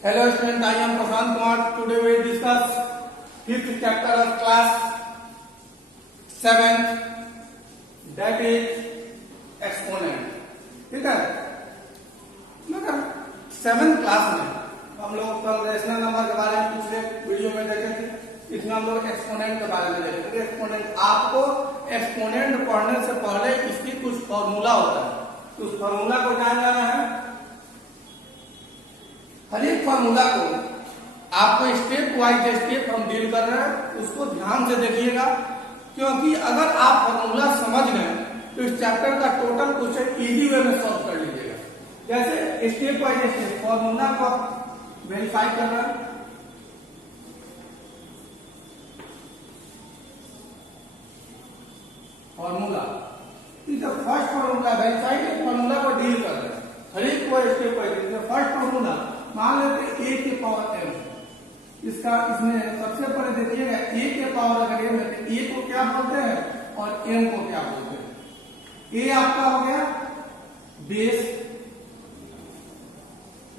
Hello student, I am Prashant Kumar. Today we will discuss fifth chapter of class 7th, that is exponent. ठीक है, मगर 7th class में हम लोग कल रेशनल नंबर के बारे में पिछले वीडियो में देखे थे। इसमें हम लोग एक्सपोनेंट के बारे में देखे थे। एक्सपोनेंट, आपको एक्सपोनेंट पढ़ने से पहले इसकी कुछ फॉर्मूला होता है, उस फॉर्मूला को जान जाना है। हर एक फॉर्मूला को आपको स्टेप वाइज स्टेप हम डील कर रहे हैं, उसको ध्यान से देखिएगा, क्योंकि अगर आप फॉर्मूला समझ गए तो इस चैप्टर का टोटल क्वेश्चन इजी वे में सॉल्व कर लीजिएगा। जैसे स्टेप वाइज स्टेप फॉर्मूला को वेरीफाई कर रहे हैं। Formula first formula verified formula को डील कर रहे हैं, हर एक को स्टेप वाइज। फर्स्ट फॉर्मूला मान लेते a के पावर m, इसका इसमें सबसे पहले देखिएगा a के पावर अगर m है तो a को क्या बोलते हैं और m को क्या बोलते हैं। a आपका हो गया बेस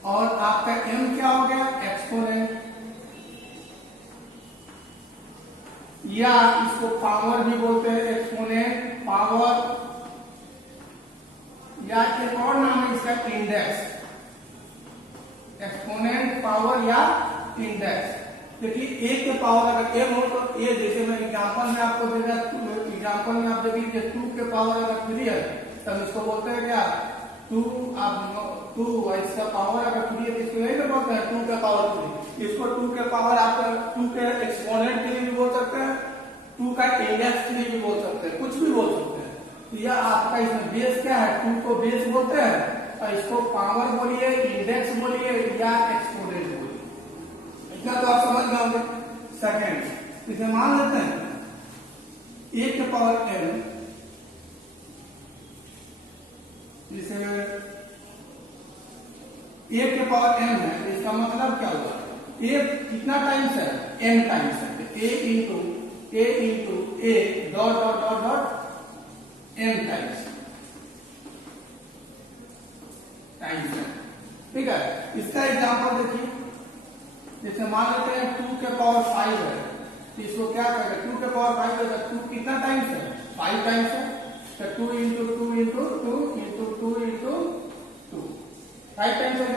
और आपका m क्या हो गया एक्सपोनेंट, या इसको पावर भी बोलते हैं, एक्सपोनेंट पावर, या एक और नाम है इसका इंडेक्स, एक्सपोनेंट पावर या इंडेक्स। देखिए a के पावर अगर m हो तो a, जैसे मैं एग्जांपल में आपको देगा, एग्जांपल में आप देखिए 2 के पावर अगर 3 है तब इसको बोलते हैं क्या 2, आप 2 इसका पावर अगर 3 है तो इसको यही बोलते हैं 2 के पावर 3। इसको 2 के पावर आप 2 के एक्सपोनेंट के लिए भी बोल सकते हैं, 2 का इंडेक्स के लिए भी बोल सकते हैं, कुछ भी बोल सकते हैं। तो यह आपका इसमें बेस क्या है, 2 को बेस बोलते हैं और इसको पावर बोलिए, इंडेक्स बोलिए या एक्सपोनेंट बोलिए। इतना तो आप समझ गए होंगे। सेकेंड, इसे मान लेते हैं a के पावर m, जिसे a के पावर m है, इसका मतलब क्या हुआ, a कितना टाइम्स है, m टाइम्स है। a into a dot dot dot dot m times है। ठीक है, इसका एग्जांपल देखिए, जैसे मान लेते हैं 2 के पावर 5 है तो इसको क्या करेंगे, 2 के पावर 5 है तो 2 कितना टाइम्स है, 5 टाइम्स है, तो 2 into 2 into 2 into 2 into 2 5 times है।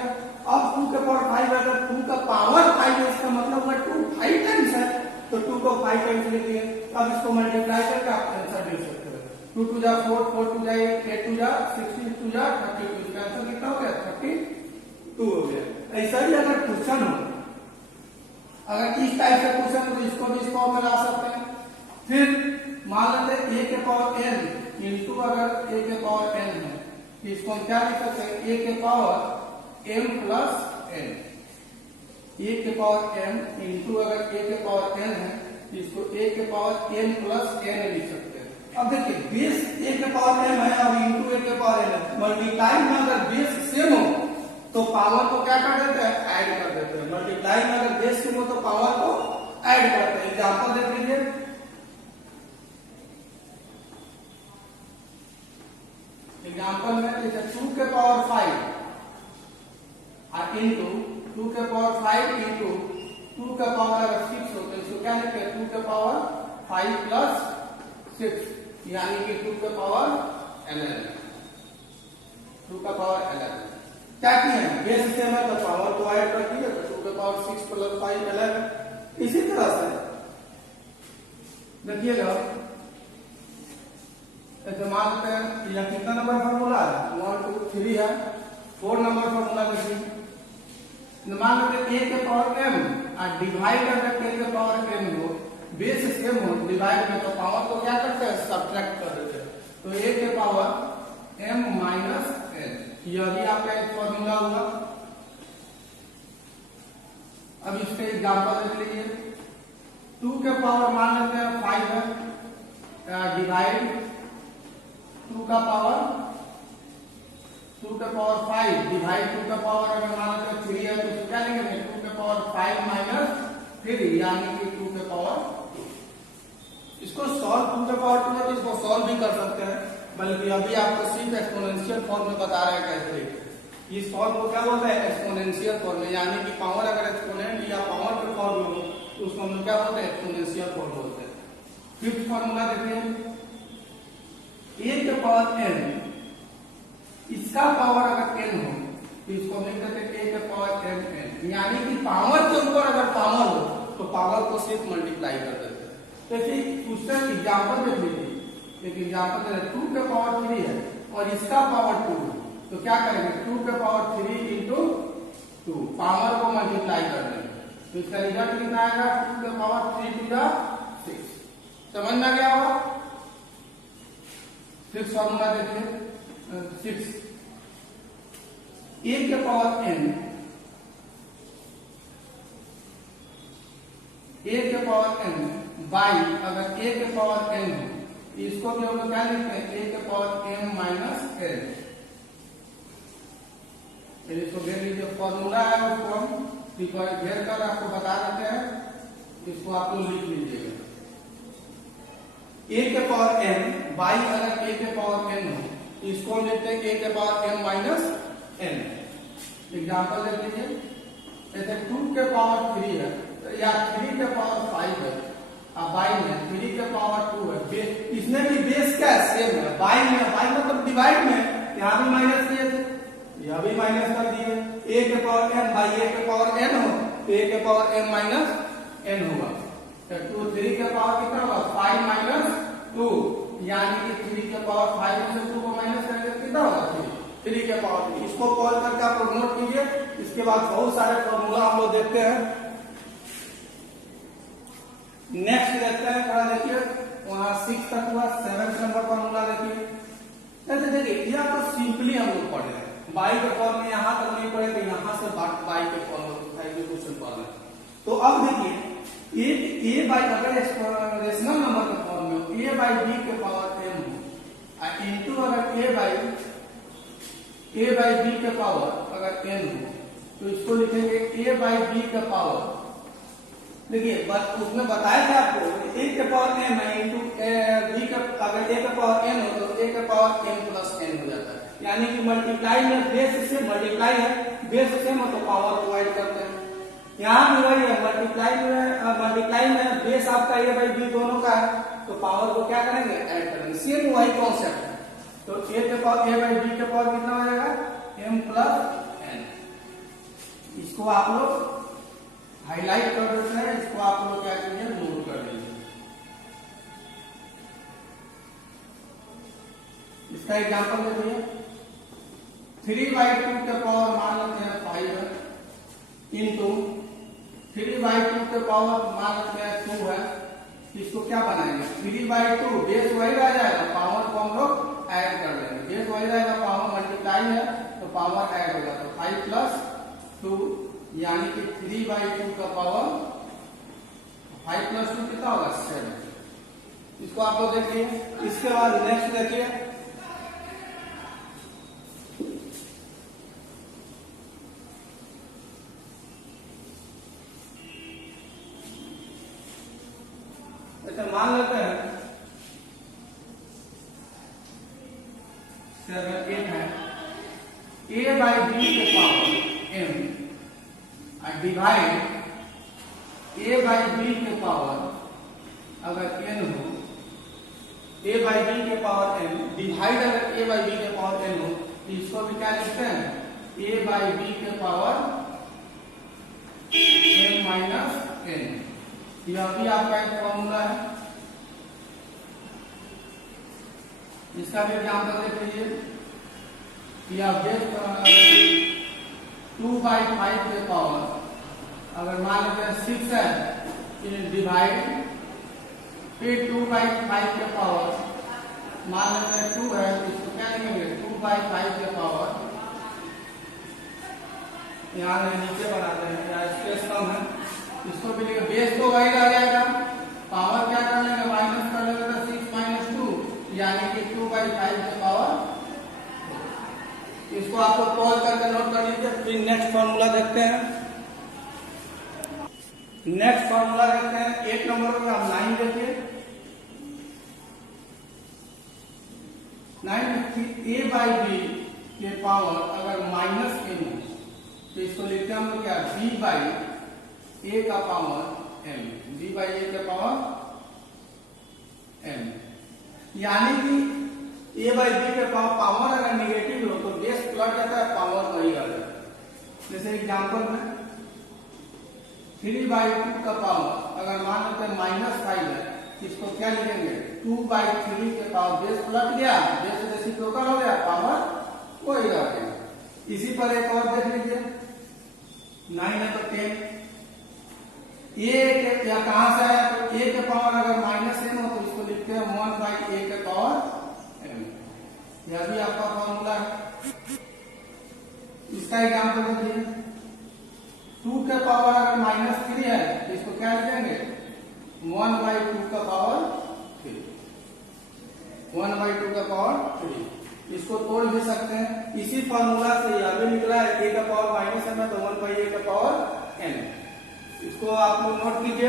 अब 2 के पावर 5 अगर 2 का पावर 5 है, इसका मतलब है 2 5 टाइम्स है, तो 2 को 5 टाइम्स लिखिए। अब इसको मल्टीप्लाई करके आप आंसर दे सकते हो। 2 टू जा 4, 4 टू जा 8, 8 टू जा 16, टू जा 32, इसका आंसर कितना हो गया, 32 हो गया। ऐसा ही अगर क्वेश्चन हो, अगर इस टाइप का क्वेश्चन हो तो इसको भी इस फॉर्म में ला सकते हैं। फिर मान लेते हैं a के पावर n इंटू अगर a के पावर n है तो इसको क्या लिख सकते हैं, a के power m plus n, a के पावर m इंटू अगर a के पावर n है तो इसको a के पावर n प्लस n लिख सकते हैं। अब देखिए बेस a के पावर m है और इंटू a के पावर n है, मल्टीप्लाई में अगर बेस सेम हो तो पावर को क्या कर देते हैं, ऐड कर देते हैं। मल्टीप्लाई में अगर बेस सेम हो तो पावर को ऐड करते हैं। एग्जांपल देख लीजिए, एग्जांपल में जैसे 2 के पावर 5 और इंटू 2 के पावर 5 इंटू 2 का पावर अगर 6 हो तो इसको क्या लिखते हैं, 2 के पावर 5 प्लस 6 यानी कि 2 के पावर 11, 2 का पावर 11। क्या किए, बेस सेम है तो पावर को ऐड कर दिए, तो 2 के पावर 6 प्लस 5 11। इसी तरह से देखिएगा, मान लेते हैं यह कितना नंबर फॉर्मूला है, 1 2 3 है, 4 नंबर फॉर्मूला देखिए। मान लेते a के पावर m और डिवाइड अगर k के पावर m हो, बेस सेम हो, डिवाइड में तो पावर को क्या करते हैं, सब्ट्रैक्ट कर देते हैं। तो a के पावर m माइनस n, यह भी आपका एक फॉर्मूला होगा। अब इसके एग्जांपल देख लीजिए, 2 के पावर मान लेते हैं 5 है, डिवाइड 2 का पावर 5 डिवाइड 2 का पावर अगर मान लेते हैं 3 है तो क्या लिखेंगे, 2 के पावर 5 माइनस 3 यानी कि 2 के पावर 2। इसको सॉल्व 2 के पावर 2 है तो इसको सॉल्व भी कर सकते हैं, बल्कि अभी आपको सिर्फ एक्सपोनेंशियल फॉर्म में बता रहे हैं कैसे। इस फॉर्म को क्या बोलते हैं? एक्सपोनेंशियल फॉर्म, यानी कि पावर अगर एक्सपोनेंट या पावर के फॉर्म हो तो उसको हम क्या बोलते हैं? एक्सपोनेंशियल फॉर्म बोलते हैं। फिफ्थ फॉर्मूला देखिए, a के पावर n, इसका पावर अगर n हो तो इसको हम लिख देते हैं a के पावर n, यानी कि पावर के ऊपर अगर पावर हो तो पावर को सिर्फ मल्टीप्लाई कर देते हैं। तो फिर उसका एग्जाम्पल देख लीजिए, एक एग्जाम्पल 2 के पावर 3 है और इसका पावर 2 है, तो क्या करेंगे? 2 के पावर 3 इंटू 2, पावर को मल्टीप्लाई कर देंगे, तो इसका रिजल्ट कितना आएगा? 2 के पावर 3 टू द 6। समझ में आ गया होगा? 6 फॉर्मूला देखिए, 6 a के पावर n, a के पावर n बाई अगर a के पावर n हो, इसको भी हम लोग क्या लिखते हैं? a के पावर m माइनस n। इसको घेर लीजिए, फॉर्मूला है उसको हम घेर कर आपको बता देते हैं, इसको आप लोग लिख लीजिएगा। a के पावर m बाई अगर a के पावर n हो, इसको हम लिखते हैं a के power m minus n। Example देख लीजिए, जैसे 2 के पावर 3 है या 3 के पावर 5 है, अब बाई में 3 के पावर 2 है, इसमें भी बेस क्या सेम है, बाई में, बाई मतलब डिवाइड में, यहाँ भी माइनस किए थे, यह भी माइनस कर दिए। a के पावर m बाई a के पावर n हो तो a के पावर m माइनस n होगा, तो 3 के पावर कितना होगा? 5 माइनस 2, यानी कि 3 के पावर 5 में से 2 को माइनस करेंगे कितना होगा? 3 के पावर 3। इसको कॉल करके आप लोग नोट कीजिए। इसके बाद बहुत सारे फॉर्मूला हम लोग देखते हैं। नेक्स्ट देखते हैं, थोड़ा देखिए, वहां 6 तक हुआ, 7 नंबर फॉर्मूला देखिए। ऐसे देखिए, यह तो सिंपली हम लोग पढ़ रहे हैं, बाई के फॉर्म में यहाँ तक नहीं पढ़े तो यहाँ से बाई के फॉर्म में क्वेश्चन पढ़ रहे हैं। तो अब देखिए, a बाई अगर रेशनल नंबर के फॉर्म में हो, a बाई b के पावर m हो, इंटू अगर a बाई b के पावर अगर n हो, तो इसको लिखेंगे a बाई b के पावर। देखिए उसमें बताया था आपको a के पावर m है इंटू b का, अगर a के पावर n हो तो a के पावर m प्लस n हो जाता है, यानी कि मल्टीप्लाई में बेस से मल्टीप्लाई है, बेस से मतलब पावर प्रोवाइड करते हैं। यहाँ भी वही है, मल्टीप्लाई में बेस आपका a बाई b दोनों का है, तो पावर को क्या करेंगे? ऐड करेंगे, सेम वही कॉन्सेप्ट है। तो a के पावर a बाई b के पावर कितना हो जाएगा? m plus n। इसको आप लोग हाईलाइट कर देते हैं, इसको आप लोग क्या कीजिए? नोट कर लीजिए। इसका एग्जांपल देखिए, 3/2 के पावर मान लेते हैं 5 है, इंटू 3/2 के पावर मान लेते हैं 2 है, इसको क्या बनाएंगे? 3/2 बेस वही रह जाएगा, पावर को हम लोग ऐड कर देंगे, बेस वही रहेगा, पावर मल्टीप्लाई है तो पावर ऐड होगा, तो 5 प्लस 2 यानी कि 3/2 का पावर 5 प्लस 2 कितना होगा? 7। इसको आप लोग देखिए। इसके बाद नेक्स्ट देखिए, अच्छा मान लेते हैं 7 8 है, a बाई b के power m divide a by b के पावर अगर n हो, a बाई b के पावर n डिवाइड अगर a बाई b के पावर n हो, तो इसको भी क्या लिखते हैं? a बाई b के पावर m माइनस n। यह भी आपका एक फॉर्मूला है, इसका भी एग्जाम्पल देख लीजिए। या 2/5 के पावर अगर मान लेते हैं 6 है, डिवाइड फिर 2/5 के पावर मान लेते हैं 2 है, तो इसको क्या लिखेंगे? 2/5 के पावर, यहाँ नीचे बनाते हैं या स्पेस कम है, इसको भी लिखे, बेस तो वही रह जाएगा, पावर क्या कर लेंगे? माइनस कर लेंगे, तो 6 माइनस 2 यानी कि 2/5 के पावर। इसको आप लोग कॉल करके नोट कर लीजिए। फिर नेक्स्ट फॉर्मूला देखते हैं। नेक्स्ट फॉर्मूला देखते हैं 8 नंबर में, हम 9 देखिए। 9 a बाई b के पावर अगर माइनस एम हो तो इसको लिखते हैं हम लोग क्या, बी बाई ए का पावर एम, बी बाई ए का पावर एम। यानी कि ए बाई बी के पावर अगर निगेटिव हो तो बेस पलट जाता है, पावर वही आ जाता है। जैसे एग्जांपल में 3/2 का पावर अगर मान लेते हैं -5 है, इसको क्या लिखेंगे 2/3 के पावर, बेस पलट गया, बेस रेसिप्रोकल हो गया, पावर वही रह गया। इसी पर एक और देख लीजिए 9 है तो 10, ए के या कहां से आया, तो ए के पावर अगर -n हो तो इसको लिखते हैं 1/a के पावर m। यह भी आपका फॉर्मूला है। इसका एग्जांपल देखिए 2 के पावर अगर -3 है तो इसको क्या लिखेंगे 1/2 का पावर 3, 1/2 का पावर 3। इसको तोड़ भी सकते हैं, इसी फॉर्मूला से यह भी निकला है, a का पावर -m है तो 1/a का पावर n। इसको आप लोग नोट कीजिए।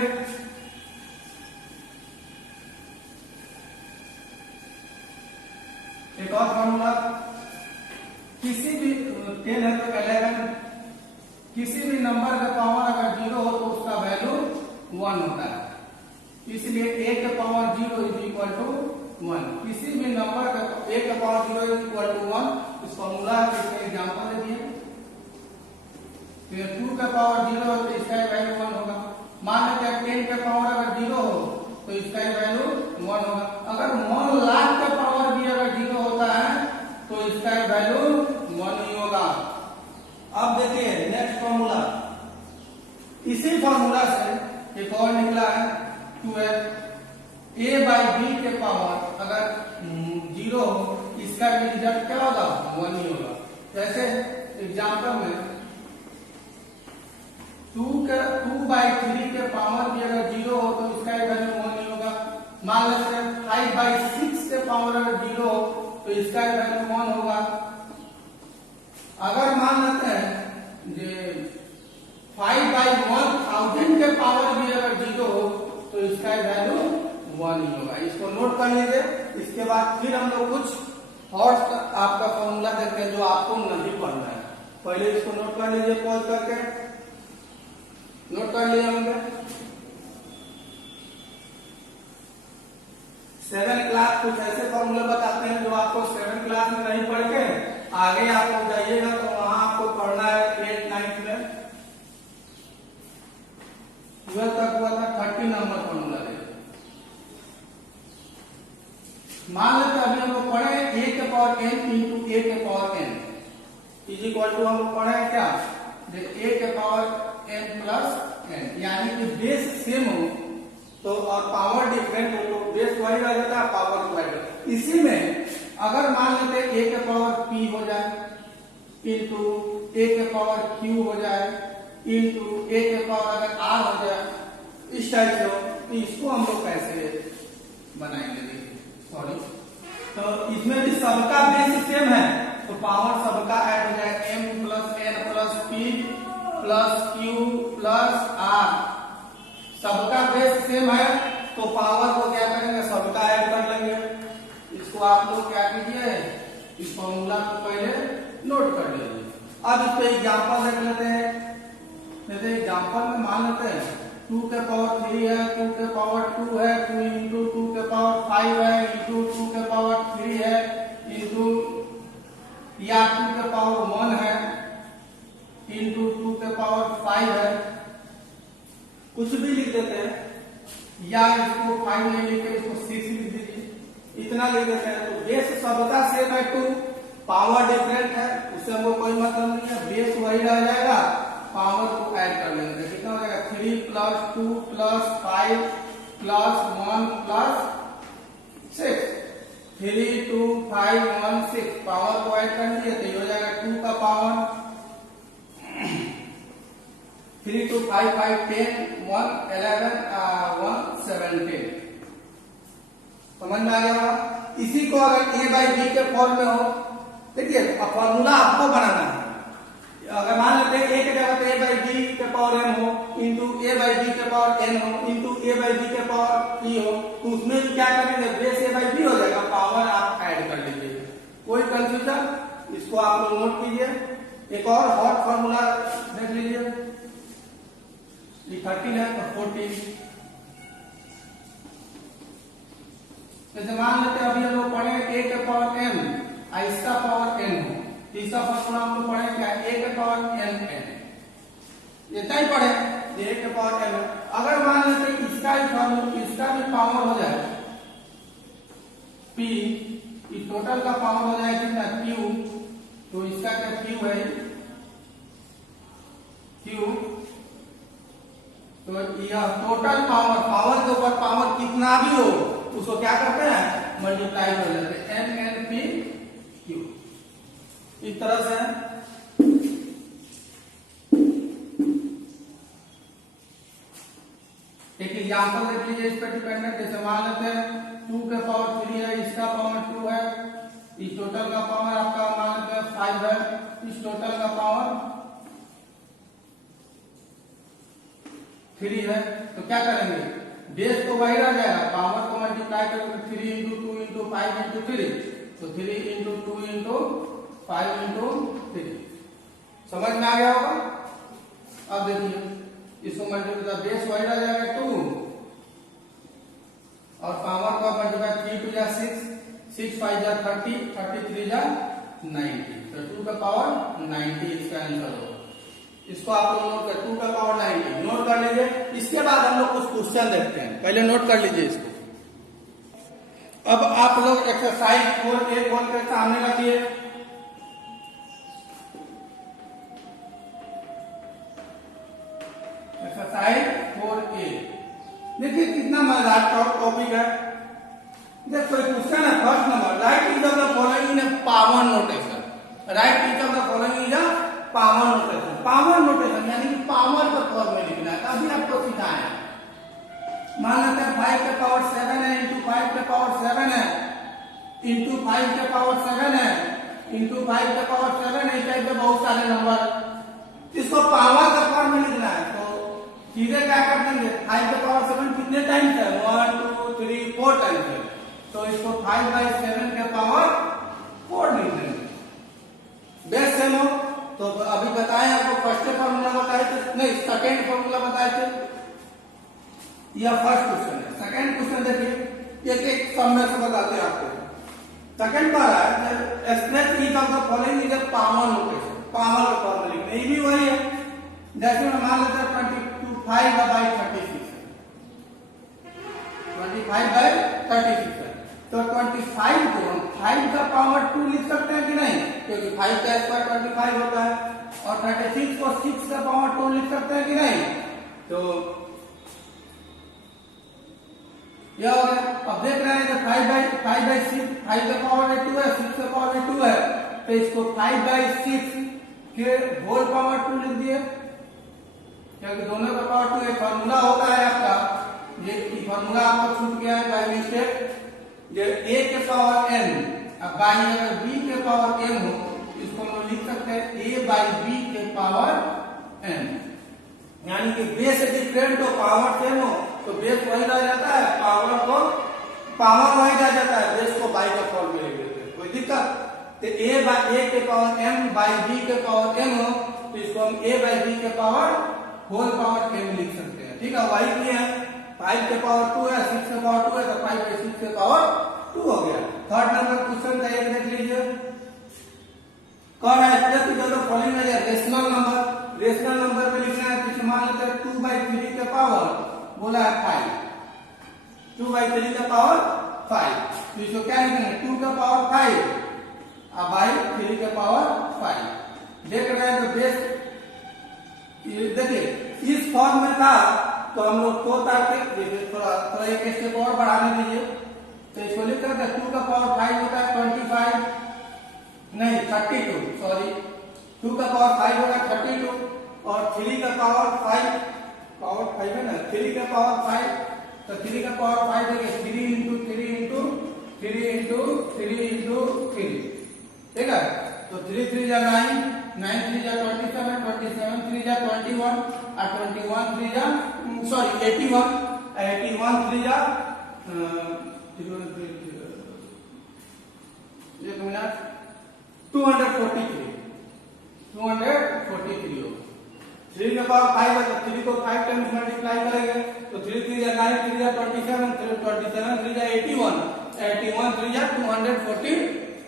एक और फॉर्मूला, किसी भी 10 है तो 11, किसी भी नंबर का पावर अगर 0 हो तो उसका वैल्यू 1 होता है, इसलिए a का पावर 0 इज इक्वल टू 1। किसी भी नंबर का a का पावर 0 इज इक्वल टू 1, इस फॉर्मूला का इसका एग्जांपल दिए। फिर 2 का पावर 0 हो तो इसका वैल्यू 1 होगा। मान लेते हैं 10 का पावर अगर 0 हो तो इसका वैल्यू 1 होगा। अगर 1 लाख का पावर भी अगर 0 होता है तो इसका वैल्यू 1 ही होगा। अब देखिए नेक्स्ट फॉर्मूला, इसी फॉर्मूला से एक और निकला है 12, a बाई बी के पावर अगर 0 हो, इसका भी रिजल्ट क्या होगा 1 ही होगा। जैसे एग्जांपल में 2/3 के पावर भी अगर 0 हो तो इसका वैल्यू 1 ही होगा। मान लेते हैं 5/6 के पावर अगर 0 हो तो इसका वैल्यू 1 होगा। अगर मान लेते हैं जे 5/1000 के पावर भी अगर 0 हो तो इसका वैल्यू 1 ही होगा। इसको नोट कर लीजिए। इसके बाद फिर हम लोग कुछ और आपका फॉर्मूला देखते हैं जो आपको नहीं पढ़ना है। पहले इसको नोट कर लीजिए, पॉज करके नोट कर लिया हमने। 7 क्लास कुछ ऐसे फॉर्मूले बताते हैं जो आपको 7 क्लास में नहीं पढ़ के आगे आप लोग जाइएगा तो वहां आपको पढ़ना है 8, 9 में। 12 तक हुआ था 30 नंबर फॉर्मूला। मान लेते अभी हम लोग पढ़े a के पावर n इंटू a के power n is equal to हम लोग पढ़े क्या, a के पावर n प्लस n, यानी कि बेस सेम हो तो और पावर डिफरेंट हो तो बेस वही रह जाता है, पावर वही। इसी में अगर मान लेते a के पावर p हो जाए इंटू a के पावर q हो जाए इंटू a के पावर अगर r हो जाए, इस टाइप से हो तो इसको हम लोग कैसे बनाएंगे। सॉरी, तो इसमें भी सबका बेस सेम है तो पावर सबका ऐड हो जाए m plus n plus p plus q plus r। सबका बेस सेम है तो पावर को क्या करेंगे, सबका ऐड कर लेंगे। इसको आप लोग क्या कीजिए, इस फॉर्मूला को पहले नोट कर लीजिए। अब इस पे एग्जांपल देख लेते हैं। जैसे एग्जांपल में मान लेते हैं 2 के पावर 3 है, 2 के पावर 2 है, 2 इंटू 2 के पावर 5 है, इंटू 2 के पावर 3 है, इंटू या 2 के पावर 1 है, इंटू 2 के पावर 5 है, कुछ भी लिख देते हैं। या इसको 5 नहीं लिख के इसको 6 लिख दीजिए, इतना लिख देते हैं। तो बेस सबका सेम है 2, पावर डिफरेंट है, उससे हमको कोई मतलब नहीं है, बेस वही रह जाएगा, पावर को ऐड कर लेंगे। कितना हो जाएगा 3 plus 2 plus 5 plus 1 plus 6, 3 2 5 1 6, power को ऐड कर दिए तो ये हो जाएगा 2 का पावर 3 2 5 5 10 1 11 1 17। समझ में आ गया। इसी को अगर a बाई बी के फॉर्म में हो, देखिए फॉर्मूला आपको बनाना है। अगर मान लेते हैं a के जगह पे a बाई बी के पावर m हो इंटू a बाई बी के पावर n हो इंटू a बाई बी के पावर e हो, तो उसमें क्या करेंगे, बेस a बाई बी हो जाएगा, पावर आप ऐड कर लीजिए। कोई कंफ्यूजन, इसको इसको आप लोग नोट कीजिए। एक और हॉट फॉर्मूला देख लीजिए, ये 13 है तो 14। जैसे मान लेते हैं अभी हम लोग पढ़े a के पावर m, इसका पावर n हो, तीसरा फॉर्मूला हम लोग पढ़े क्या, a के पावर n n, इतना ही पढ़े a के पावर n। अगर मान लेते हैं इसका ही फॉर्मूला, इसका भी पावर हो जाए p, इस टोटल का पावर हो जाए कितना q, तो इसका क्या q है q, तो यह टोटल पावर, पावर के ऊपर पावर कितना भी हो उसको क्या करते हैं, मल्टीप्लाई कर लेते हैं, n n p q। इस तरह से एक एग्जांपल देख लीजिए इस पर डिपेंडेंट। जैसे मान लेते हैं 2 के पावर 3 है, इसका पावर 2 है, इस टोटल का पावर आपका मान लेते हैं 5 है, इस टोटल का पावर 3 है, तो क्या करेंगे, बेस तो वही रह जाएगा, पावर को मल्टीप्लाई करेंगे 3 इंटू 2 इंटू 5 इंटू 3, तो 3 इंटू 2 इंटू 5 इंटू 3। समझ में आ गया होगा। अब देखिए इसको मल्टीप्लाई, बेस वही रह जाएगा 2 और पावर को मल्टीप्लाई 3 टू जा 6, 6 5 जा 30, 33 जा 90, तो 2 का पावर 90 इसका आंसर होगा। इसको आप लोग नोट कर, 2 का पावर 90 नोट कर लीजिए। इसके बाद हम लोग कुछ क्वेश्चन देखते हैं, पहले नोट कर लीजिए इसको। अब आप लोग एक्सरसाइज 4A खोल के सामने रखिए। एक्सरसाइज 4A देखिए कितना मजेदार टॉपिक है। देखो क्वेश्चन है first number, right each of the following in power notation, right each of the following is a power notation. Power notation यानी कि पावर का फॉर्म में लिखना है, अभी आपको सिखाया। मान लेते हैं 5 के पावर 7 है, इंटू 5 के पावर 7 है, इंटू 5 के पावर 7 है, इंटू 5 के पावर 7 है, इस टाइप के बहुत सारे नंबर, इसको पावर का फॉर्म में लिखना है। तो सीधे क्या कर देंगे, 5 के पावर 7 कितने टाइम्स है, 1 2 3 4 टाइम्स है, तो इसको 5/7 के पावर 4 लिख देंगे। बेस सेम हो। तो अभी बताएं आपको, फर्स्ट फॉर्मूला बताए थे, नहीं सेकेंड फॉर्मूला बताए थे, यह फर्स्ट क्वेश्चन है। सेकेंड क्वेश्चन देखिए, एक एक सम में से बताते हैं आपको। सेकेंड कह रहा है express each of the following is a power notation, power का फॉर्मूला लिखना, ये भी वही है। जैसे मान लेते हैं 25/36 है, 25/36 है, तो 25 को हम 5 का पावर 2 लिख सकते हैं कि नहीं, क्योंकि 5 का स्क्वायर 25 होता है, और 36 को 6 का पावर 2 लिख सकते हैं कि नहीं, तो यह हो गया। अब देख रहे हैं कि 5/6, 5 का पावर 2 है, 6 का पावर 2 है, तो इसको 5/6 के होल पावर 2 लिख दिए, क्योंकि दोनों का पावर 2 है। फॉर्मूला होता है आपका, ये फॉर्मूला आपको छूट गया है बाय मिस्टेक, ये a के पावर n, अब बाई अगर b के पावर m हो, इसको हम लिख सकते हैं a/b के पावर n, यानी कि बेस डिफरेंट हो, पावर सेम हो, तो बेस वही रह जाता है, पावर वही रह जाता है, बेस को बाई का फॉर्म में लिख देते हैं, कोई दिक्कत। तो a के पावर m बाई b के पावर m हो, तो इसको हम a/b के पावर होल पावर m लिख सकते हैं। ठीक है, वही किए हैं, 5 के पावर 2 है, 6 के पावर 2 है, तो 5/6 के पावर 2 हो गया। थर्ड नंबर क्वेश्चन का एक देख लीजिए, कह रहा है फॉलोइंग है रेशनल नंबर, रेशनल नंबर में लिखना है, तो मान लेते हैं 2/3 के पावर बोला है 5, 2/3 के पावर 5, तो इसको क्या लिखेंगे, 2 के पावर 5 अब बाई 3 के पावर 5। देख रहे हैं तो बेस देखिए इस फॉर्म में था, तो हम लोग को थोड़ा एक स्टेप और बढ़ाने दीजिए, तो इसको लिख सकते हैं 2 का पावर 5 होता है 25, नहीं 32, सॉरी 2 का पावर 5 होगा 32, और 3 का पावर 5 है ना, 3 का पावर 5, तो 3 का पावर 5 देखिए 3 इंटू 3 इंटू 3 इंटू 3 इंटू 3, ठीक है, तो 3 3 जा 9, 9 3 जा 27, 27 3 जा 21, और 21 3 जा सॉरी 81, 81 3 जा एक मिनट 243 243 होगा। 3 के पावर 5 है तो 3 को 5 टाइम्स मल्टीप्लाई करेंगे तो 3 3 जा 9, 3 जा 27, 27 3 जा 81, 81 3 जा 243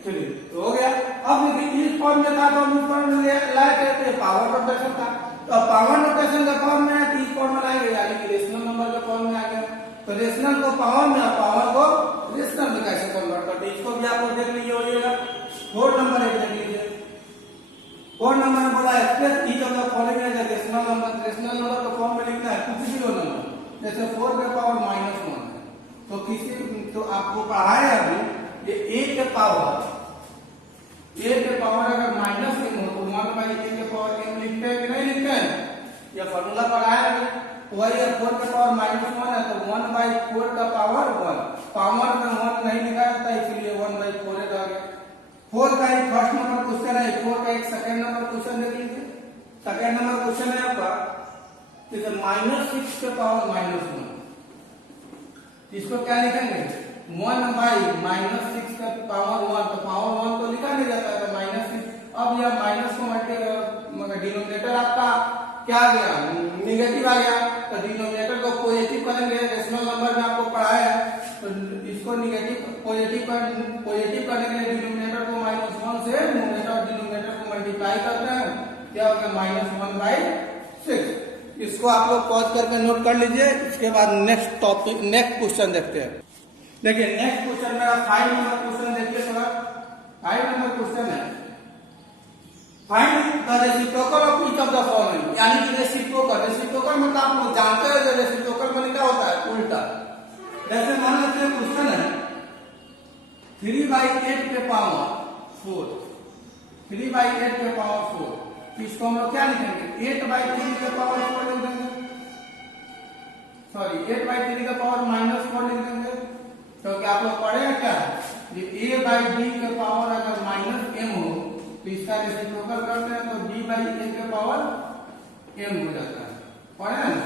तो हो गया। अब देखिए इस फॉर्म में था तो हम इस फॉर्म में लाए थे पावर नोटेशन था, तो पावर नोटेशन का फॉर्म में है तो इस फॉर्म में लाएंगे, यानी कि रेशनल नंबर का फॉर्म में आ गया। तो रेशनल को पावर में, पावर को रेशनल में कैसे कन्वर्ट करते हैं इसको भी आप लोग देख लीजिए। होइएगा 4 नंबर एक देख लीजिए। 4 नंबर में बोला express each of the following as a rational number. Rational number को फॉर्म में लिखना है कुछ भी नंबर, जैसे 4 के पावर -1 है तो किसी तो आपको पढ़ा है अभी ये a के पावर अगर माइनस m हो तो 1/a के पावर m लिखते हैं कि नहीं लिखते हैं, यह फॉर्मूला पढ़ा है वही है। 4 के पावर -1 है तो 1/4 का पावर 1, पावर में 1 नहीं लिखा जाता इसलिए 1/4 आ गया। 4 का एक फर्स्ट नंबर क्वेश्चन है, 4 का एक सेकंड नंबर क्वेश्चन देख लीजिए। सेकंड नंबर क्वेश्चन है आपका -6 के पावर -1, इसको क्या लिखेंगे 1/-6 का पावर 1, तो पावर 1 तो लिखा नहीं जाता है तो -6। अब यह माइनस को मल्टीप्लाई डिनोमिनेटर आपका क्या आ गया निगेटिव आ गया, तो डिनोमिनेटर को पॉजिटिव करेंगे। रेशनल नंबर में आपको पढ़ाया है तो इसको निगेटिव पॉजिटिव करने के लिए डिनोमिनेटर को -1 से न्यूमरेटर डिनोमिनेटर को मल्टीप्लाई करते हैं, क्या हो गया -1/6। इसको आप लोग पॉज करके नोट कर लीजिए। इसके बाद नेक्स्ट क्वेश्चन देखते हैं। देखिए नेक्स्ट क्वेश्चन मेरा 5 नंबर क्वेश्चन देखिए थोड़ा। 5 नंबर क्वेश्चन है find the reciprocal of each of the following, यानी कि रेसिप्रोकल मतलब आप लोग जानते हैं जो रेसिप्रोकल में क्या होता है उल्टा। जैसे मान लेते हैं क्वेश्चन है 3/8 के पावर 4, 3/8 के पावर 4, इसको हम लोग क्या लिखेंगे 8/3 के पावर 4 लिख देंगे, सॉरी 8/3 के पावर -4 लिख देंगे, क्योंकि आप लोग पढ़े हैं क्या a/b के पावर अगर -m हो तो इसका रेसिप्रोकल करते हैं तो b/a के पावर m हो जाता है, पढ़े हैं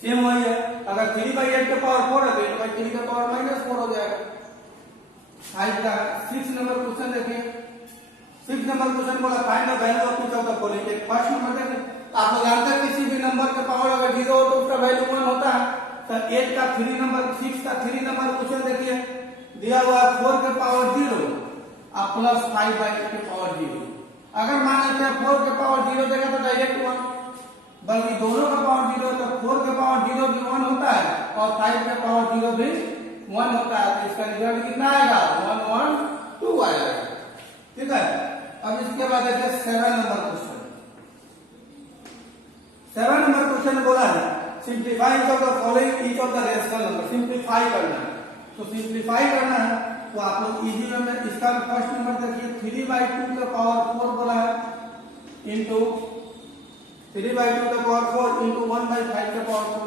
सेम वही है। अगर 3/8 के पावर 4 है तो 8/3 के पावर -4 हो जाएगा। 6 नंबर क्वेश्चन देखिए। 6 नंबर क्वेश्चन बोला find the value of each of the following. First number देखिए, आप लोग जानते हैं किसी भी नंबर के पावर अगर 0 हो तो उसका वैल्यू 1 होता है। तो 8 का 3 नंबर 6 का 3 नंबर क्वेश्चन देखिए, दिया हुआ है 4 के पावर 0 आप प्लस 5/8 के पावर 0। अगर मान लेते हैं 4 के पावर 0 देगा तो डायरेक्ट 1, बल्कि दोनों का पावर 0 तो 4 के पावर 0 भी 1 होता है और 5 के पावर 0 भी 1 होता है, तो इसका रिजल्ट कितना आएगा 1 1 2 आएगा। ठीक है, अब इसके बाद देखिए 7 नंबर क्वेश्चन। 7 नंबर क्वेश्चन बोला है simplify each of the following each of the rational number. Simplify करना है, तो सिंप्लीफाई करना है तो आप लोग इजी वे में इसका फर्स्ट नंबर देखिए 3/2 के पावर 4 बोला है इंटू 3/2 के पावर 4 इंटू 1/5 के पावर 2,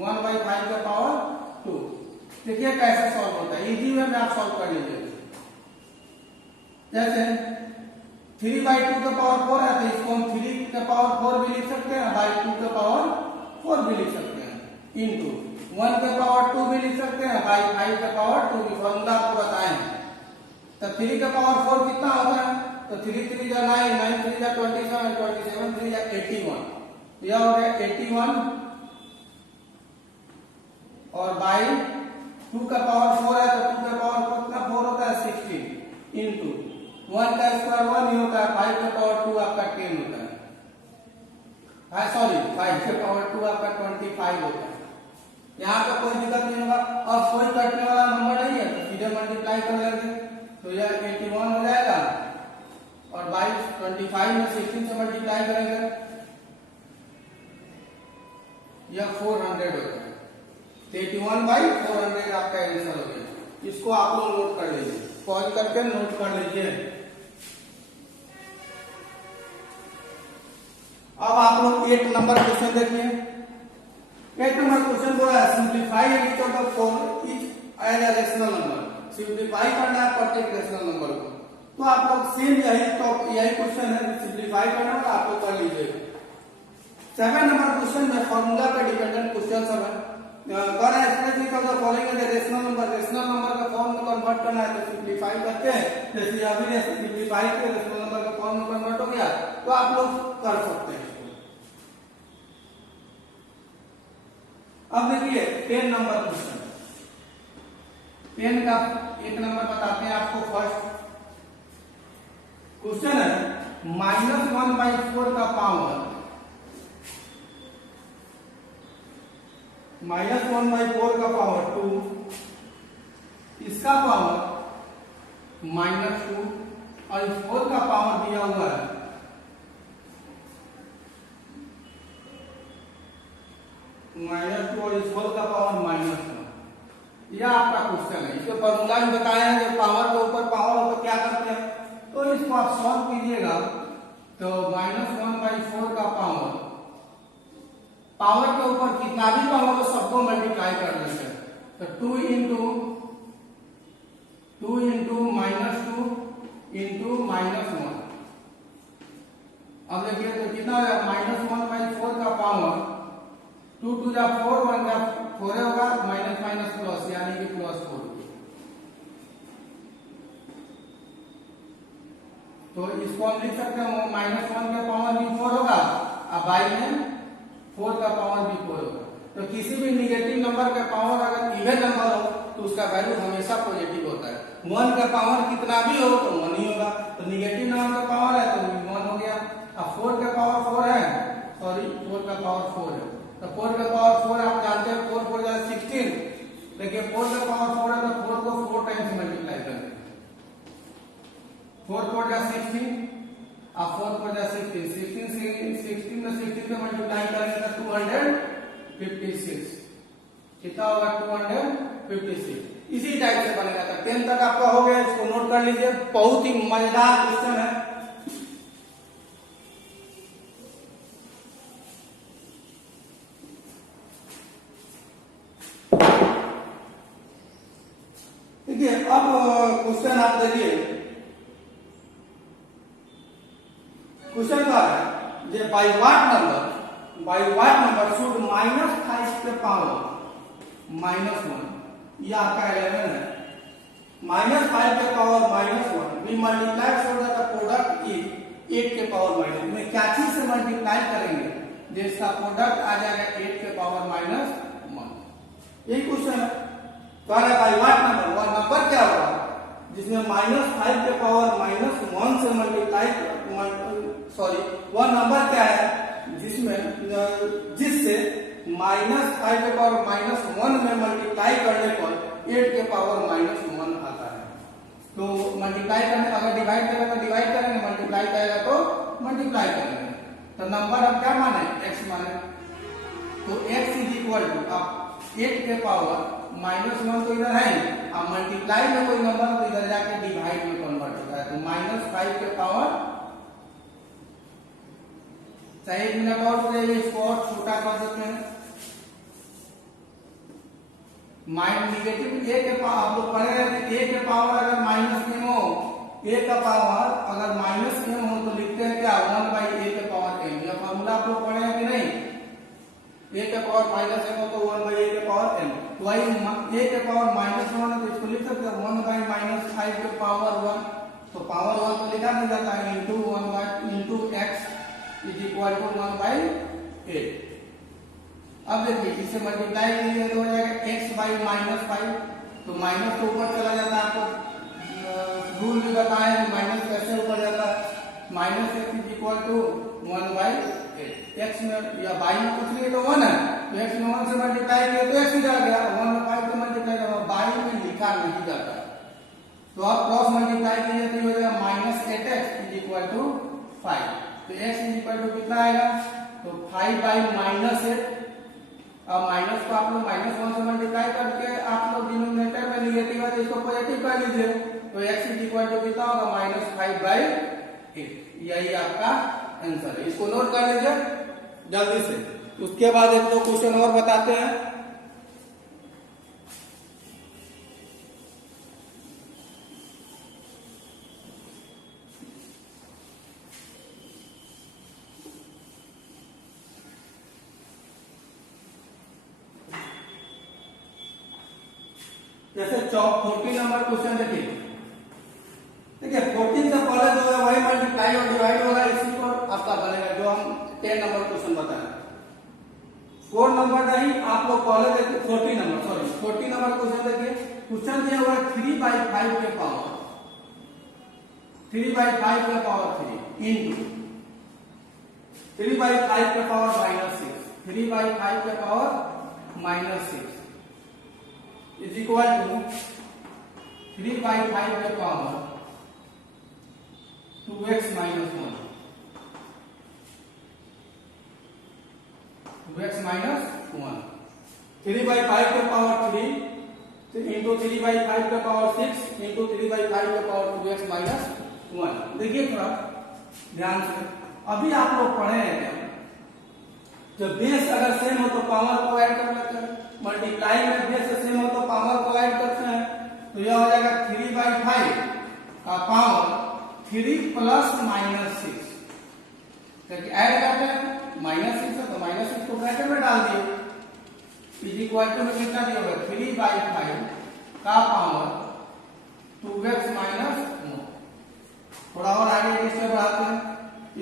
1/5 के पावर 2। देखिए कैसे सॉल्व होता है, इजी वे में आप सॉल्व कर लीजिए। जैसे 3/2 के पावर 4 है तो इसको हम 3 के पावर 4 भी लिख सकते हैं, बाई 2 के पावर 4 भी लिख सकते हैं, इंटू 1 के पावर 2 भी लिख सकते हैं, बाई 5 के पावर 2 भी। फॉर्मूला आपको बताएं तो 3 के पावर 4 कितना होता है, तो 3 3 जा 9, 9 3 जा 27, 27 3 जा 81, यह हो गया 81 और बाई 2 का पावर 4 है तो 2 का पावर कितना 4 होता है 16 इंटू 1 का स्क्वायर 1 ही होता है, 5 का पावर 2 आपका 10 होता है, सॉरी 5 के पावर 2 आपका 25 होता है। यहाँ पे कोई दिक्कत नहीं होगा। अब कोई कटने वाला नंबर नहीं है तो सीधे मल्टीप्लाई कर लेंगे तो यह 81 हो जाएगा और 25 में 16 से मल्टीप्लाई करेंगे यह 400 होता है। 81/400 आपका आंसर हो गया। इसको आप लोग नोट कर लीजिए, पॉज करके नोट कर लीजिए। अब आप लोग 8 नंबर क्वेश्चन देखिए। 8 नंबर क्वेश्चन बोला है simplify each of the following each as a rational number. Simplify करना है प्रत्येक रेशनल नंबर को, तो आप लोग सेम यही क्वेश्चन है, सिंप्लीफाई करना है आप लोग कर लीजिए। 7 नंबर क्वेश्चन में फॉर्मूला पे डिपेंडेंट क्वेश्चन सब है। कह रहा है spread of the following as rational number का फॉर्म में कन्वर्ट करना है तो सिंपलीफाई करते हैं, जैसे अभी ने सिंपलीफाई किया रेशनल नंबर का फॉर्म में कन्वर्ट हो गया, तो आप लोग कर सकते हैं इसको। अब देखिए 10 नंबर क्वेश्चन, 10 का एक नंबर बताते हैं आपको। फर्स्ट क्वेश्चन है -1/4 का पावर, -1/4 का पावर 2, इसका पावर -2 और इस 4 का पावर दिया हुआ है -2 और इस 4 का पावर -1। यह आपका क्वेश्चन है। इसके फॉर्मूला भी बताया है, जब पावर के ऊपर पावर हो तो क्या करते हैं, तो इसको आप सॉल्व कीजिएगा तो -1/4 का पावर, पावर के ऊपर कितना भी पावर हो सबको मल्टीप्लाई कर लेते हैं, तो 2 इंटू -2 इंटू -1। अब देखिए तो कितना है, -1/4 का पावर 2 टू जा 4, 1 जा 4 होगा, माइनस माइनस प्लस यानी कि +4। तो इसको हम लिख सकते हैं -1 का पावर भी 4 होगा और बाई में 4 का पावर भी 4 होगा। तो किसी भी निगेटिव नंबर का पावर अगर इवन नंबर हो तो उसका वैल्यू हमेशा पॉजिटिव होता है। 1 का पावर कितना भी हो तो 1 ही होगा, तो निगेटिव नंबर का पावर है तो 1 हो गया। अब 4 का पावर 4 है, सॉरी 4 का पावर 4 है, तो 4 का पावर 4 आप जानते हैं 4 4 जा 16। देखिए 4 का पावर 4 है तो 4 को 4 टाइम्स मल्टीप्लाई करेंगे, 4 4 जा 16 और 4 4 जा 16, 16 में 16 से मल्टीप्लाई करेंगे तो 256। कितना होगा 256। इसी टाइप से बनेगा। तो 10 तक आपका हो गया, इसको नोट कर लीजिए, बहुत ही मजेदार क्वेश्चन है। देखिए अब क्वेश्चन आप देखिए, क्वेश्चन का है बाई व्हाट नंबर शुड -5 के पावर -1, यह आपका 11 है, -5 के पावर -1 we multiply so that the product is 8 के पावर -1। में क्या चीज से मल्टीप्लाई करेंगे जिसका प्रोडक्ट आ जाएगा 8 के पावर -1। यही क्वेश्चन है। तो बाई व्हाट नंबर, वह नंबर क्या होगा जिसमें -5 के पावर -1 से मल्टीप्लाई, सॉरी वह नंबर क्या है जिससे -5 के पावर -1 में मल्टीप्लाई करने पर 8 के पावर -1 आता है। तो मल्टीप्लाई करने, अगर डिवाइड करेगा तो डिवाइड करेंगे, मल्टीप्लाई करेगा तो मल्टीप्लाई करेंगे। तो नंबर अब क्या माने, x माने, तो x इज इक्वल टू अब 8 के पावर -1 तो इधर है, अब मल्टीप्लाई में कोई नंबर तो इधर जाके डिवाइड में कन्वर्ट होता है, तो -5 के पावर, चाहे 1 मिनट और ले लीजिए, इसको और छोटा कर देते हैं। निगेटिव a के पावर आप लोग पढ़े रहे थे, a के पावर अगर -m हो, a का पावर अगर -m हो तो लिखते हैं क्या 1/a के पावर m। यह फॉर्मूला आप लोग पढ़े हैं कि नहीं, a के पावर -m हो तो 1/a के पावर m। तो वही a के पावर -1 है तो इसको लिख सकते हैं 1/-5 के पावर 1। तो पावर 1 तो लिखा नहीं जाता है, into x is equal to 1/8। अब देखिए इसे मल्टीप्लाई कीजिए तो हो जाएगा x/-5, तो माइनस तो ऊपर चला जाता है, आपको रूल भी बताया है माइनस कैसे ऊपर जाता है, -x is equal to 1/8। x में या y में कुछ नहीं तो 1 है, तो x में 1 से मल्टीप्लाई किया तो x ही जा गया, 1 में 5 से मल्टीप्लाई करो, y में लिखा नहीं जाता। तो आप क्रॉस मल्टीप्लाई कीजिए तो हो जाएगा -8x इज इक्वल टू 5। तो x इज इक्वल टू कितना आएगा, तो 5/-8। अब माइनस को आप लोग -1 से मल्टीप्लाई करके आप लोग डिनोमिनेटर में निगेटिव है तो इसको पॉजिटिव कर लीजिए, तो x इज इक्वल टू कितना होगा -5/8। यही आपका आंसर है, इसको नोट कर लीजिए जल्दी से। उसके बाद एक दो क्वेश्चन और बताते हैं। जैसे 14 नंबर क्वेश्चन देखिए, देखिए 14 से पहले जो है वही मल्टीप्लाई और डिवाइड होगा, इसी को आपका बनेगा जो हम 10 नंबर क्वेश्चन बताए। 4 नंबर नहीं, आप लोग पहले देखिए 14 नंबर क्वेश्चन देखिए। क्वेश्चन दिया हुआ है 3/5 के पावर 3/5 के पावर 3 इंटू 3/5 के पावर -6 3/5 के पावर -6 इज इक्वल टू 3/5 के पावर 2x - 1 2x - 1 3/5 के पावर 3 इंटू 3/5 के पावर 6 इंटू 3/5 के पावर 2x - 1। देखिए थोड़ा ध्यान से, अभी आप लोग पढ़े हैं क्या, जब बेस अगर सेम हो तो पावर को ऐड कर लेते हैं, मल्टीप्लाई में बेस सेम हो तो पावर को ऐड करते हैं, तो यह हो जाएगा 3/5 का पावर 3 प्लस -6, क्योंकि ऐड करते हैं -6 है तो -6 को ब्रैकेट में डाल दिए, इज इक्वल टू में कितना दिया होगा 3/5 का पावर 2x - 1। थोड़ा और आगे स्टेप बढ़ाते हैं,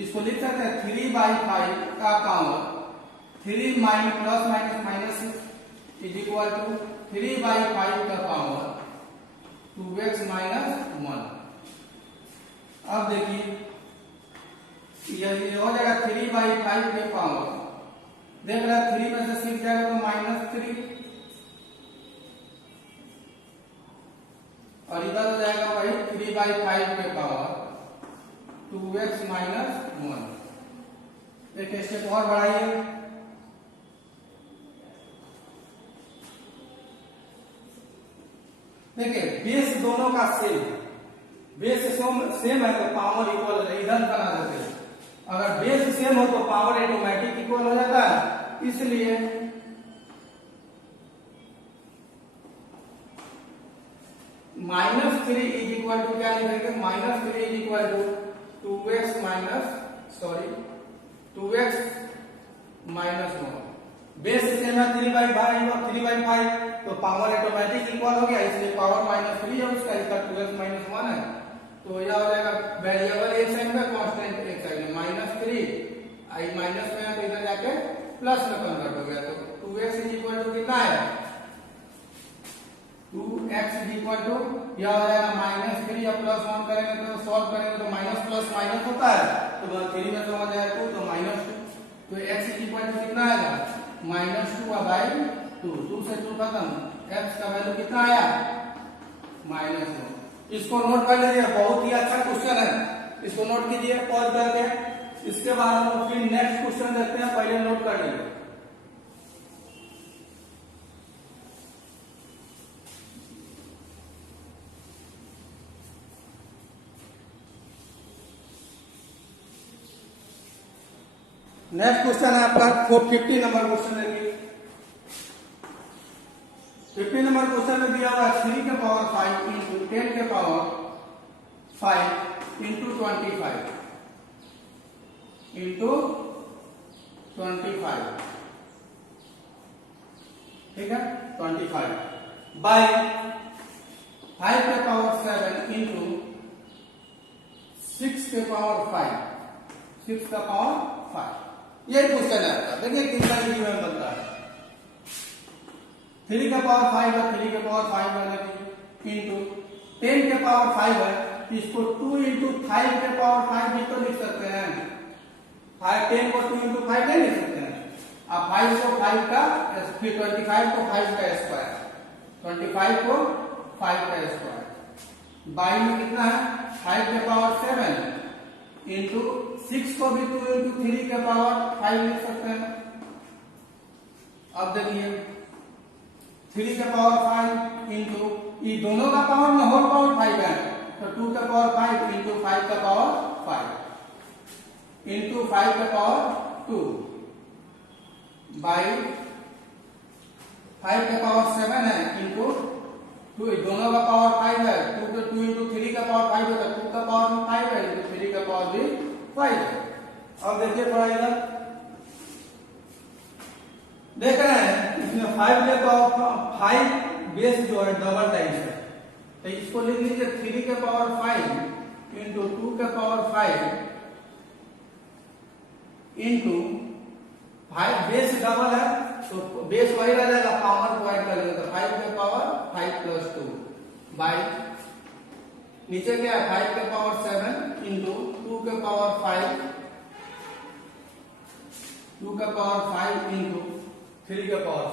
इसको लिख सकते हैं 3/5 का power 3 plus -6 is equal to 3/5 का पावर 2x - 1। अब देखिए यह हो जाएगा 3/5 के पावर, देख रहे हैं 3 में से 6 जाएगा तो -3 और इधर हो जाएगा भाई 3/5 के पावर 2x - 1। एक स्टेप और बढ़ाइए, देखिए बेस दोनों का सेम है, बेस सेम है तो पावर इक्वल है, इधर बना देते हैं। अगर बेस सेम हो तो पावर ऑटोमेटिक इक्वल हो जाता है, इसलिए -3 इज इक्वल टू क्या लिखेंगे, -3 is equal to 2x - 1। Base same है 3/5 तो पावर ऑटोमेटिक इक्वल हो गया, इसलिए पावर -3 है उसका, इसका 2x - 1 है, तो यह हो जाएगा वेरिएबल एक साइड में, कांस्टेंट एक साइड में -3 आई माइनस में है तो इधर जाके प्लस में कन्वर्ट हो गया, तो 2x इज इक्वल टू कितना है 2x इज इक्वल टू यह हो जाएगा -3 या +1 करेंगे तो सॉल्व करेंगे तो माइनस प्लस माइनस होता है, तो 3 में समझ आया 2 तो -2, तो x इज इक्वल टू कितना आएगा -2/2, 2 से 2 खत्म, x का वैल्यू कितना आया -2। इसको नोट कर लीजिए, बहुत ही अच्छा क्वेश्चन है, इसको नोट कीजिए पॉज करके। इसके बाद हम लोग फिर नेक्स्ट क्वेश्चन देखते हैं, पहले नोट कर लीजिए। नेक्स्ट क्वेश्चन है आपका 50 नंबर क्वेश्चन देखिए। 50 नंबर क्वेश्चन में दिया हुआ है 3 के पावर 5 इंटू 10 के पावर 5 इंटू 25 इंटू 25, ठीक है 25 बाय 5 के पावर 7 इंटू 6 के पावर 5 6 का पावर 5। ये क्वेश्चन है आपका, देखिए कितना इजी में बनता है। 3 के पावर 5 है, 3 के पावर 5 है इंटू 10 के पावर 5 है, इसको 2 इंटू 5 के पावर 5 भी तो लिख सकते हैं, 10 को 2 इंटू 5 नहीं लिख सकते हैं आप, 5 को 5 का फिर 25 को 5 का स्क्वायर, 25 को 5 का स्क्वायर बाई में कितना है 5 के पावर 7 इंटू 6 को भी 2 इंटू 3 के पावर 5 लिख सकते हैं। अब देखिए 3 के पावर 5 इंटू ये दोनों का पावर में होल पावर 5 है, तो 2 के पावर 5 इंटू 5 का पावर 5 इंटू 5 का पावर 2 बाई 5 के पावर 7 है इंटू 2, दोनों का पावर 5 है, 2 इंटू 3 का पावर 5 है, तो 2 का पावर भी 5 है इंटू 3 का पावर भी 5 है। अब देखिए थोड़ा इधर देख रहे हैं, इसमें 5 के पावर 5 बेस जो है डबल टाइम्स है, तो इसको लिख लीजिए 3 के पावर 5 इंटू 2 के पावर 5 इंटू 5, बेस डबल है तो बेस वही रह जाएगा, पावर को ऐड कर लेंगे तो 5 के पावर 5 प्लस 2 बाई नीचे क्या है 5 के पावर 7 इंटू 2 के पावर 5 इंटू 3 के पावर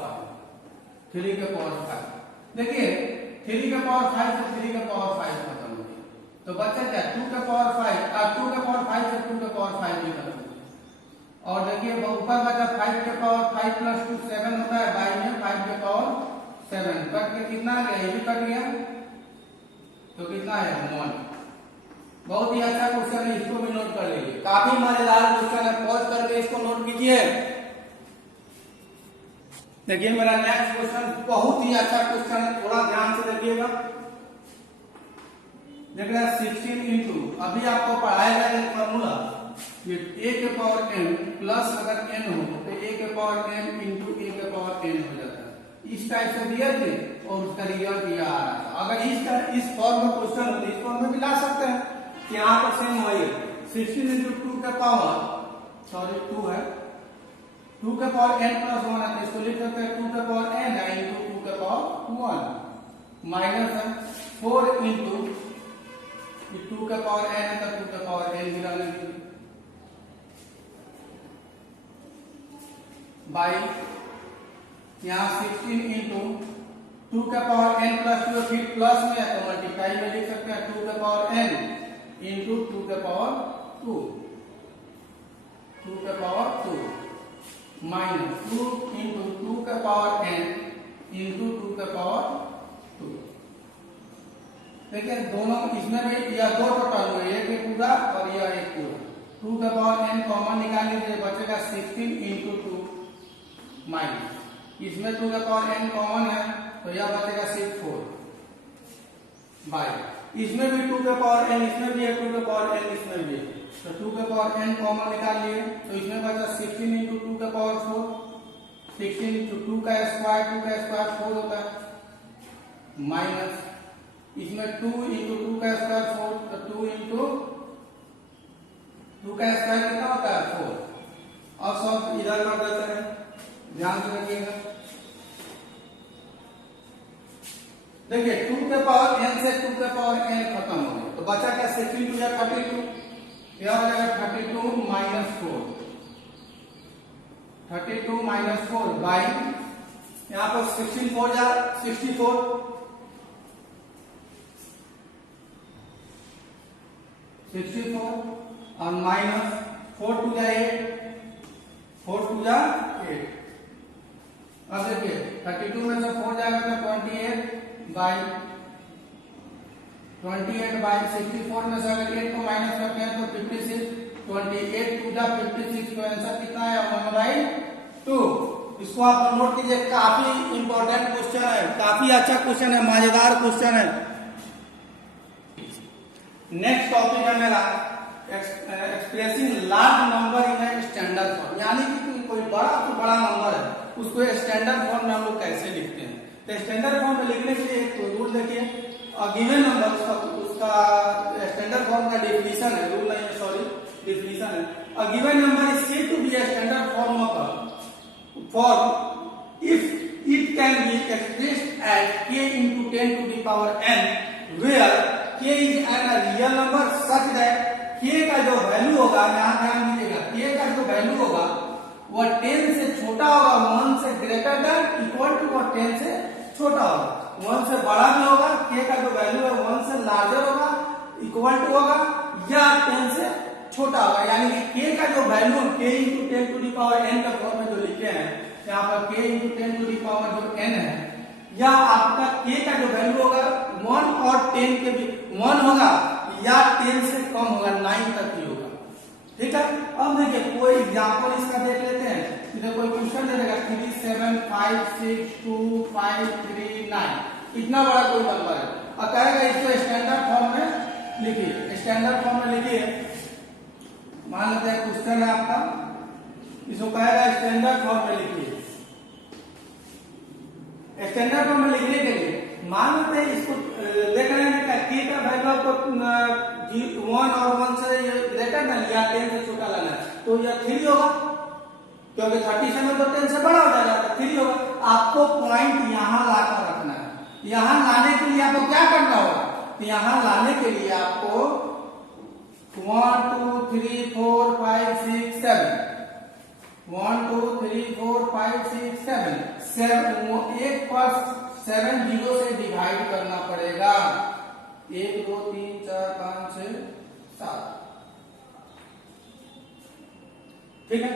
5। देखिए 3 के पावर 5 से 3 के पावर 5 खत्म हो गया, तो बच्चा क्या 2 के पावर 5 से 2 के पावर 5 भी खत्म हो गया। और देखिए ऊपर बचा 5 के पावर 5 प्लस 2 7 होता है, बाई में 5 के पावर 7 कट के कितना आ गया, ये भी कट गया तो कितना है 1। बहुत ही अच्छा क्वेश्चन है, इसको भी नोट कर लीजिए, काफी मजेदार क्वेश्चन है, पॉज करके इसको नोट कीजिए। देखिए मेरा नेक्स्ट क्वेश्चन बहुत ही अच्छा क्वेश्चन है, थोड़ा ध्यान से देखिएगा। देख रहे हैं 16 इंटू, अभी आपको पढ़ाया गया है फॉर्मूला, ये a के पावर n प्लस अगर n हो तो a के पावर n इंटू a के पावर n हो जाता है। इस टाइप से दिए थे और उसका रिजल्ट ये आ रहा था। अगर इस फॉर्म में क्वेश्चन हो तो इस फॉर्म में भी ला सकते हैं कि यहाँ पर सेम वही है 16 इंटू 2 के पावर 2 है 2 के पावर n प्लस 1 है, तो इसको लिख सकते हैं 2 के पावर n है इंटू 2 के पावर 1 माइनस है 4 इंटू 2 के पावर n है तो 2 के पावर n गिराने की बाई यहाँ 16 इंटू 2 के पावर n प्लस 2 फिर प्लस में है तो मल्टीप्लाई में लिख सकते हैं 2 के पावर n इंटू 2 के पावर 2 के पावर 2 माइनस 2 इंटू 2 के पावर n इंटू 2 के पावर 2। देखिए दोनों इसमें भी यह दो टोटल हुए, एक पूरा और यह एक पूरा। 2 के पावर n कॉमन निकाल लीजिए, बचेगा 16 इंटू 2 माइनस इसमें 2 के पावर n कॉमन है तो यह बचेगा सिर्फ 4 बाई इसमें भी 2 के पावर n, इसमें भी है 2 के पावर n, इसमें भी है तो 2 के पावर n कॉमन निकाल लिए तो इसमें बचा 16 इंटू 2 के पावर 4, 16 इंटू 2 का स्क्वायर 4 होता है माइनस इसमें 2 इंटू 2 का स्क्वायर 4 तो 2 इंटू 2 का स्क्वायर कितना होता है 4। अब सब इधर कर देते हैं, ध्यान से रखिएगा। देखिए 2 के पावर n से 2 के पावर n खत्म हो गया तो बचा क्या 16 टू या 32, यह हो जाएगा 32 माइनस 4 बाई यहाँ पर 16 4 जा 64 और माइनस 4 टू जा 8। अब देखिए 32 में से 4 जाएगा तो 28 बाई 64 में से अगर 8 को माइनस करते हैं तो 56, 28 टू जा 56 तो आंसर कितना है 1/2। इसको आप नोट कीजिए, काफी इंपॉर्टेंट क्वेश्चन है, काफी अच्छा क्वेश्चन है, मजेदार क्वेश्चन है। नेक्स्ट टॉपिक है मेरा expressing large number in standard form, यानी कि कोई बड़ा तो बड़ा नंबर है उसको स्टैंडर्ड फॉर्म में हम लोग कैसे लिखते हैं। तो स्टैंडर्ड फॉर्म में लिखने के लिए एक रूल देखिए, गिवन नंबर उसका स्टैंडर्ड फॉर्म का डेफिनेशन है, रूल नहीं है सॉरी डेफिनेशन है। A given number is said to be a standard form of form if it can be expressed as k into 10 to the power n where k is an real number such that k का जो value होगा, यहाँ ध्यान दीजिएगा, k का जो value होगा वह 10 से छोटा होगा, 1 से ग्रेटर देन इक्वल टू और 10 से छोटा होगा, 1 से बड़ा भी होगा, k का जो वैल्यू है 1 से लार्जर होगा, इक्वल टू होगा या 10 से छोटा होगा। यानी कि k का जो value k into 10 to the power n का फॉर्म में जो लिखे हैं यहाँ पर k into 10 to the power जो n है, या आपका k का जो वैल्यू होगा 1 और 10 के भी 1 होगा या 10 से कम होगा, 9 तक ही होगा। ठीक है, अब देखिए कोई एग्जांपल इसका देख लेते हैं। इधर कोई क्वेश्चन दे देगा 3 7 5 6 2 5 3 9, इतना बड़ा कोई नंबर है और कहेगा इसको स्टैंडर्ड फॉर्म में लिखिए। स्टैंडर्ड फॉर्म में लिखिए, मान लेते हैं क्वेश्चन है आपका, इसको कहेगा स्टैंडर्ड फॉर्म में लिखिए। स्टैंडर्ड फॉर्म में लिखने के लिए मान लेते हैं इसको देख रहे हैं कि k का वैल्यू आपको 1 और 1 से ग्रेटर ना लिया, 10 से छोटा लाना है, तो यह 3 होगा, क्योंकि 37 तो 10 से बड़ा हो जाएगा, तो 3 होगा। आपको पॉइंट यहाँ लाकर रखना है। यहाँ लाने के लिए आपको क्या करना होगा, यहाँ लाने के लिए आपको 1 2 3 4 5 6 7 1 2 3 4 5 6 7 एक पर 7 जीरो से डिवाइड करना पड़ेगा। 1 2 3 4 5 6 7, ठीक है।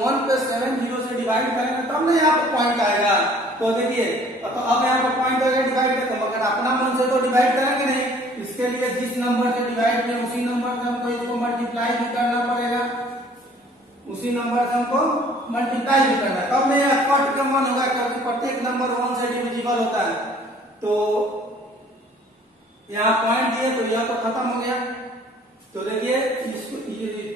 1 पे 7 जीरो से डिवाइड करेंगे तब ना यहाँ पर पॉइंट आएगा। तो देखिए, तो अब यहाँ पर पॉइंट होगा डिवाइड करते, मगर अपना मन से तो डिवाइड करेंगे नहीं। इसके लिए जिस नंबर से डिवाइड किया उसी नंबर से हमको इसको मल्टीप्लाई भी करना पड़ेगा, उसी नंबर से हमको मल्टीप्लाई भी करना है, तब नहीं यह कट का मन होगा, क्योंकि प्रत्येक नंबर 1 से डिविजिबल होता है। तो यहाँ पॉइंट दिए तो यह तो खत्म हो गया। तो देखिए, इसको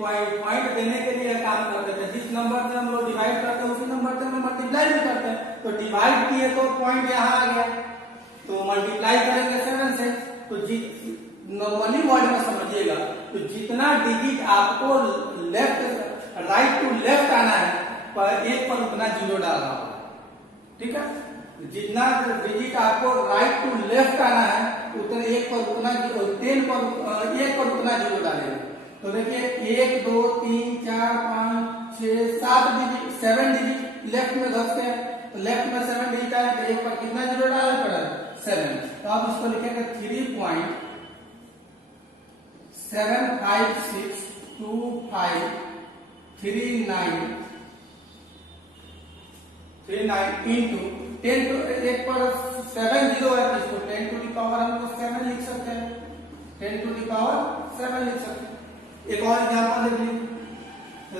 पॉइंट देने के लिए काम करते थे, जिस नंबर से हम लोग डिवाइड करते हैं उसी नंबर से हम मल्टीप्लाई भी करते हैं। तो डिवाइड किए तो पॉइंट यहाँ आ गया, तो मल्टीप्लाई करेंगे 7 से। तो नॉर्मली वर्ड में समझिएगा, तो जितना डिजिट आपको लेफ्ट राइट टू लेफ्ट आना है, पर एक पर उतना जीरो डालना होगा, ठीक है। जितना डिजिट आपको राइट टू लेफ्ट आना है, उतना एक पर उतना 10 पर एक पर उतना जीरो डालेंगे। तो देखिए 1 2 3 4 5 6 7 डिजिट, 7 डिजिट लेफ्ट में घस के, तो लेफ्ट में 7 डिजिट आए, तो एक पर कितना जीरो डालना पड़ा, 7। तो आप इसको लिखेंगे 3.7562539 इंटू 10 टू एक पर 7 जीरो है, तो इसको 10 टू दी पावर हम लोग 7 लिख सकते हैं, 10 टू दी पावर 7 लिख सकते हैं। एक और एग्जांपल देख लीजिए,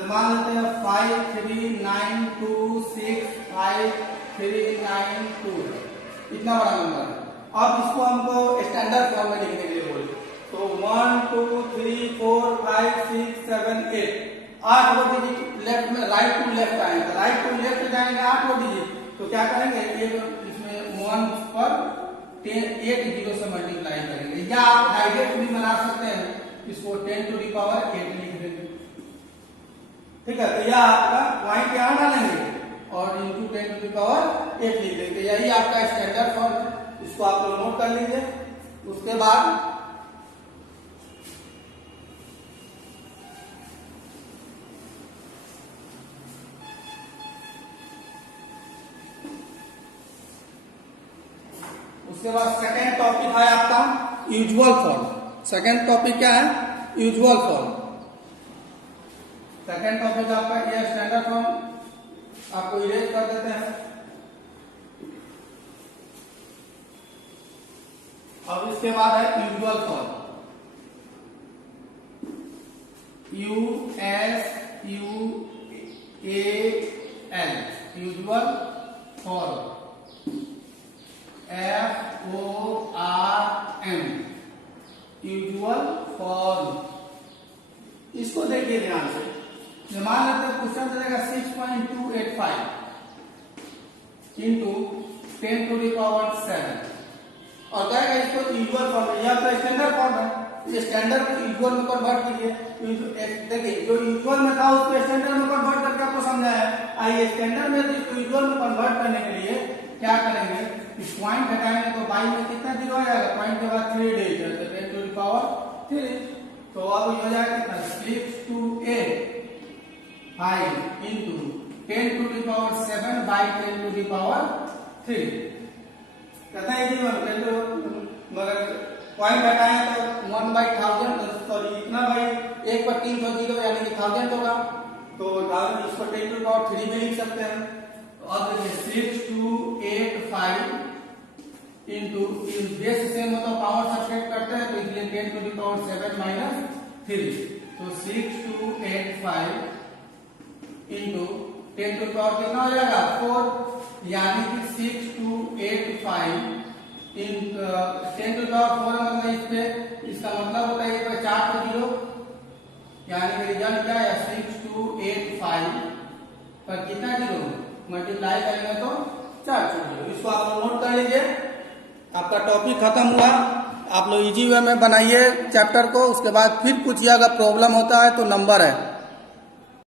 मान लेते हैं 539265392, इतना बड़ा नंबर है। अब इसको हमको स्टैंडर्ड फॉर्म में लिखने के लिए बोले, तो 1 2 3 4 5 6 7 8 8 वो डिजिट लेफ्ट में राइट टू लेफ्ट आएंगे, राइट टू लेफ्ट जाएंगे 8 वो डिजिट। तो क्या करेंगे, इसमें 1 पर 8 जीरो से मल्टीप्लाई करेंगे, या आप डायरेक्ट भी बना सकते हैं, इसको 10 टू दी पावर 8 लिख देंगे, ठीक है। तो यह आपका पॉइंट यहाँ डालेंगे और इंटू 10 टू दी पावर 8 लिख देंगे। यही आपका स्टैंडर्ड फॉर्म है, इसको आप लोग नोट कर लीजिए। उसके बाद सेकेंड टॉपिक है आपका यूजुअल फॉर्म। सेकेंड टॉपिक क्या है, यूजुअल फॉर्म। सेकेंड टॉपिक आपका ये स्टैंडर्ड फॉर्म, आपको इरेज कर देते हैं। अब इसके बाद है usual form, USUAL, usual form, FORM, usual form. इसको देखिए ध्यान से, मान लेते हैं क्वेश्चन रहेगा 6.285 इंटू 10 टू दी पावर 7, और कहेगा इसको यूजुअल फॉर्म, यह तो स्टैंडर्ड फॉर्म है, ये स्टैंडर्ड को यूजुअल में कन्वर्ट कीजिए। देखिए जो यूजुअल में था उसको स्टैंडर्ड में कन्वर्ट करके आपको समझाया है। आइए स्टैंडर्ड में इसको यूजुअल में कन्वर्ट करने के लिए क्या करेंगे, इस पॉइंट हटाएंगे तो बाई में कितना जीरो आ जाएगा, पॉइंट के बाद 3 डिजिट है, तो 10 टू दी पावर 3। तो अब हो जाएगा कितना, 628 into 10 to the power 7 by 10 to the power 3। कहता है जी मगर पॉइंट हटाए तो 1/1000, सॉरी इतना भाई 1 पर 300 जीरो यानी कि 1000 होगा, तो इसको 10 टू दी पावर 3 में लिख सकते हैं। तो अब देखिए 6285 इंटू बेस सेम मतलब पावर सब्ट्रैक्ट करते हैं, तो इसलिए 10 टू दी पावर 7 माइनस 3, तो 6285 इंटू 10 टू दी पावर कितना हो जाएगा 4, यानी कि 6285 इन 10 टू दी पावर 4 मतलब इस पे, इसका मतलब होता है 4 पर जीरो, यानी कि रिजल्ट क्या है 6285 पर कितना जीरो मल्टीप्लाई करेंगे तो 4 जीरो। इसको आप नोट कर लीजिए। आपका टॉपिक खत्म हुआ। आप लोग इजी वे में बनाइए चैप्टर को, उसके बाद फिर पूछिए, अगर प्रॉब्लम होता है तो नंबर है